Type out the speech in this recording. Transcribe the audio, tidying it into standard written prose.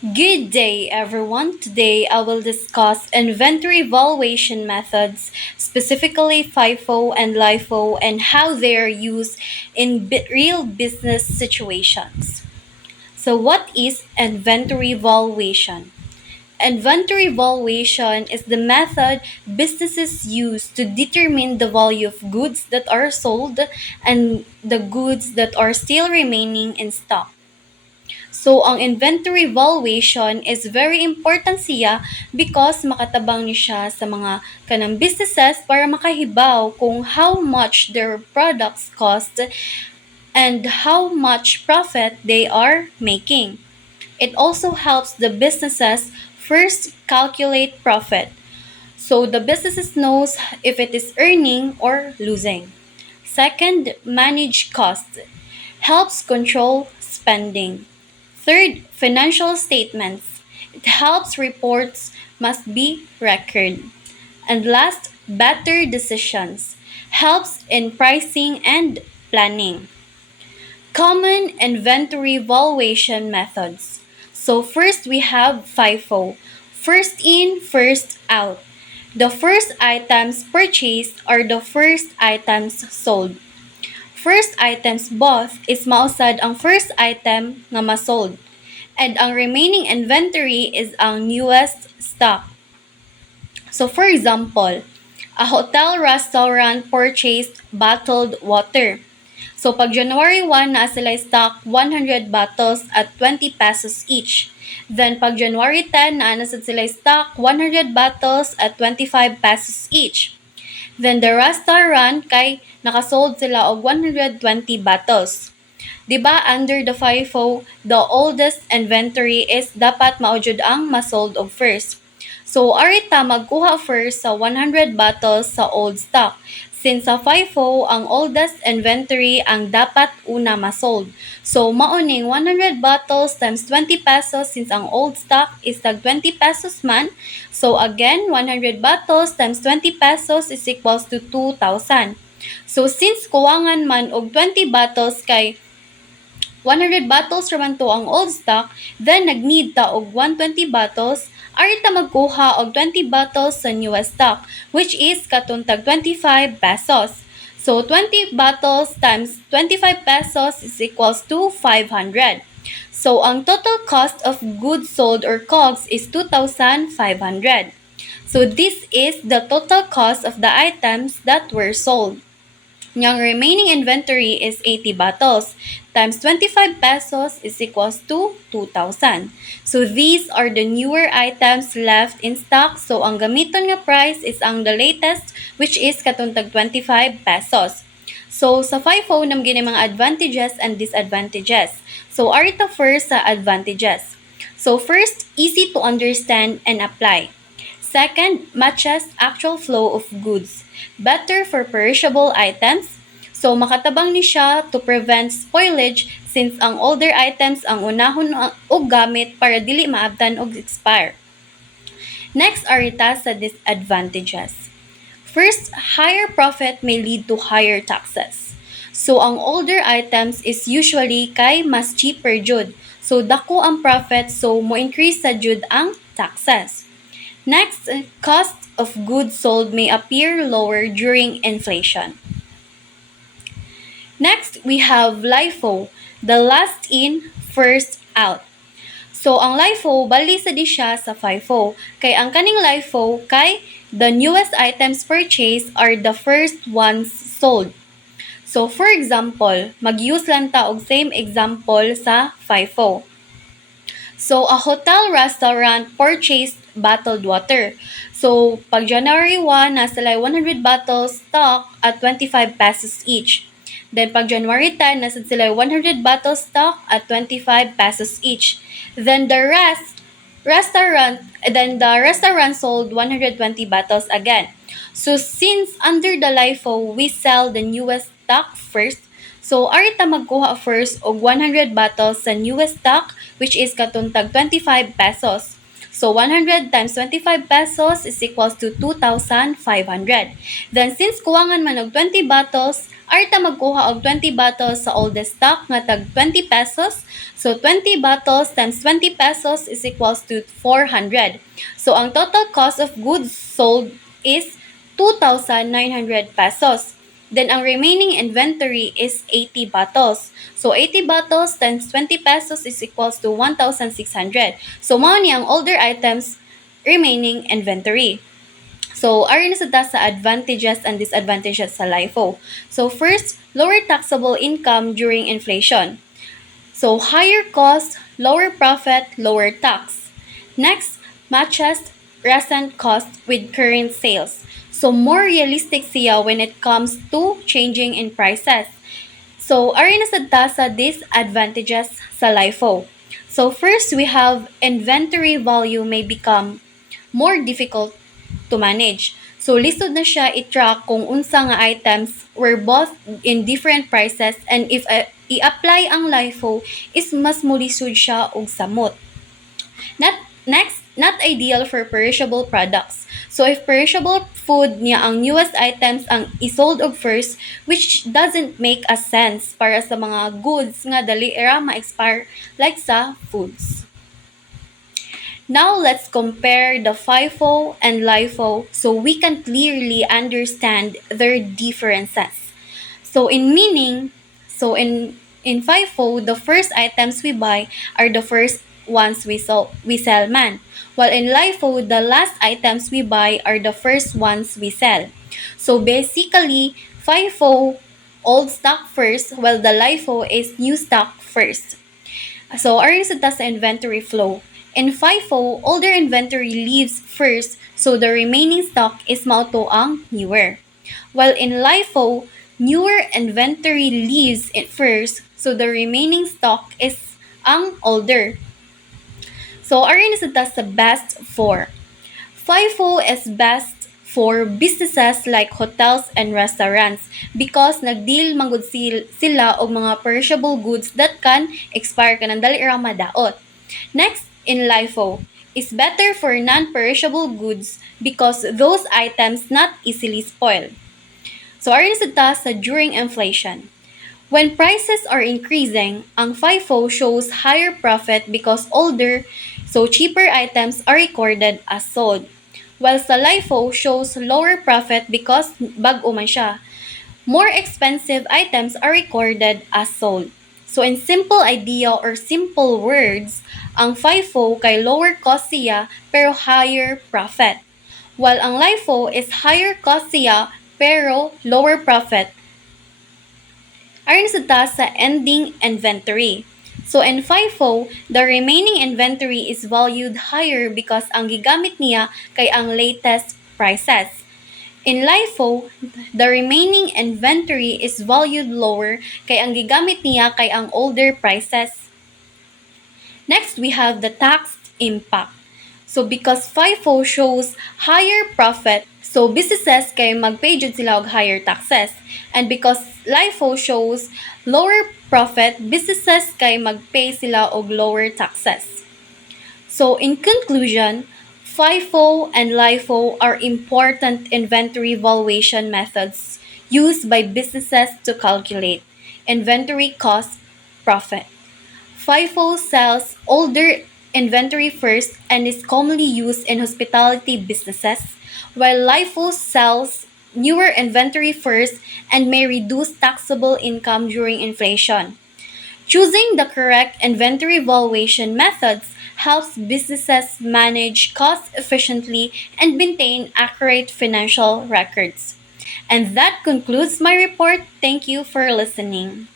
Good day, everyone. Today I will discuss inventory valuation methods, specifically FIFO and LIFO, and how they are used in real business situations. So, what is inventory valuation? Inventory valuation is the method businesses use to determine the value of goods that are sold and the goods that are still remaining in stock. So, ang inventory valuation is very important siya because makatabang ni siya sa mga kanang businesses para makahibaw kung how much their products cost and how much profit they are making. It also helps the businesses first calculate profit. So the businesses knows if it is earning or losing. Second, manage costs. Helps control spending. Third, financial statements. It helps reports must be record. And last, better decisions. Helps in pricing and planning. Common inventory valuation methods. So first we have FIFO. First in, first out. The first items purchased are the first items sold. First items bought is mausad ang first item nga masold. And ang remaining inventory is ang newest stock. So for example, a hotel restaurant purchased bottled water. So pag January 1 na sila stock 100 bottles at 20 pesos each. Then pag January 10 na sila stock 100 bottles at 25 pesos each. Then the restaurant kay nakasold sila og 120 bottles. 'Di ba under the FIFO, the oldest inventory is dapat maujud ang masold og first. So arita magkuha first sa 100 bottles sa old stock. Since sa FIFO, ang oldest inventory ang dapat una masold. So mauning 100 bottles times 20 pesos since ang old stock is tag 20 pesos man. So again, 100 bottles times 20 pesos is equals to 2,000. So since kuwangan man og 20 bottles kay 100 bottles raman to ang old stock, then nagneed ta og 120 bottles, ari ta magkuha og 20 bottles sa newest stock, which is katuntag 25 pesos. So 20 bottles times 25 pesos is equals to 500. So ang total cost of goods sold or COGS is 2,500. So this is the total cost of the items that were sold. Yung remaining inventory is 80 bottles times 25 pesos is equals to 2,000. So these are the newer items left in stock. So ang gamiton nga price is ang the latest, which is katuntag 25 pesos. So sa FIFO nam gini mga advantages and disadvantages. So arita first sa advantages. So first, easy to understand and apply. Second, matches actual flow of goods. Better for perishable items. So makatabang ni siya to prevent spoilage since ang older items ang unahon og gamit para dili maabtan og expire. Next are ita sa disadvantages. First, higher profit may lead to higher taxes. So ang older items is usually kay mas cheaper jud. So dako ang profit so mo increase sa jud ang taxes. Next, cost of goods sold may appear lower during inflation. Next, we have LIFO, the last in, first out. So, ang LIFO, bali sa di siya sa FIFO. Kay ang kaning LIFO, kay the newest items purchased are the first ones sold. So, for example, mag-use lang ta og same example sa FIFO. So, a hotel restaurant purchased bottled water. So, pag January 1, nasa 100 bottles stock at 25 pesos each. Then, pag January 10, nasa sila 100 bottles stock at 25 pesos each. Then, the restaurant sold 120 bottles again. So, since under the LIFO, we sell the newest stock first. So, arita magkuha first og 100 bottles sa newest stock, which is katuntag 25 pesos. So 100 times 25 pesos is equals to 2,500. Then since kuwangan man og 20 bottles, arta magkuha og 20 bottles sa oldest stock nga tag 20 pesos. So 20 bottles times 20 pesos is equals to 400. So ang total cost of goods sold is 2,900 pesos. Then ang remaining inventory is 80 bottles. So 80 bottles times 20 pesos is equals to 1,600. So mao ni ang older items remaining inventory. So aron na sa advantages and disadvantages sa LIFO. So first, lower taxable income during inflation. So higher cost, lower profit, lower tax. Next, matches recent cost with current sales. So more realistic siya when it comes to changing in prices. So arin na sad ta sa disadvantages sa LIFO. So first, we have inventory value may become more difficult to manage. So lisod na siya i-track kung unsa nga items were bought in different prices, and if i-apply ang LIFO is mas mulisod siya og samot. Not ideal for perishable products. So if perishable food niya ang newest items ang isold og first, which doesn't make a sense para sa mga goods nga dali era ma-expire like sa foods. Now let's compare the FIFO and LIFO so we can clearly understand their differences. So in meaning, in FIFO, the first items we buy are the first ones we sell man. While in LIFO, the last items we buy are the first ones we sell. So basically, FIFO old stock first, while the LIFO is new stock first. So aron sa sa inventory flow. In FIFO, older inventory leaves first, so the remaining stock is mauto ang newer. While in LIFO, newer inventory leaves it first, so the remaining stock is ang older. So aron sa sa best for. FIFO is best for businesses like hotels and restaurants because nagdeal manggod sila og mga perishable goods that can expire kanang dali ra madaot. Next, in LIFO is better for non-perishable goods because those items not easily spoil. So aron sa during inflation. When prices are increasing, ang FIFO shows higher profit because older, so cheaper items are recorded as sold. While sa LIFO shows lower profit because bag-o man siya. More expensive items are recorded as sold. So in simple idea or simple words, ang FIFO kay lower cost siya pero higher profit. While ang LIFO is higher cost siya pero lower profit. Ayon sa ending inventory. So in FIFO, the remaining inventory is valued higher because ang gigamit niya kay ang latest prices. In LIFO, the remaining inventory is valued lower kay ang gigamit niya kay ang older prices. Next, we have the tax impact. So because FIFO shows higher profit, so businesses kay magpay jud sila og higher taxes. And because LIFO shows lower profit, businesses kay magpay sila og lower taxes. So in conclusion, FIFO and LIFO are important inventory valuation methods used by businesses to calculate inventory cost profit. FIFO sells older inventory first and is commonly used in hospitality businesses, while LIFO sells newer inventory first and may reduce taxable income during inflation. Choosing the correct inventory valuation methods helps businesses manage costs efficiently and maintain accurate financial records. And that concludes my report. Thank you for listening.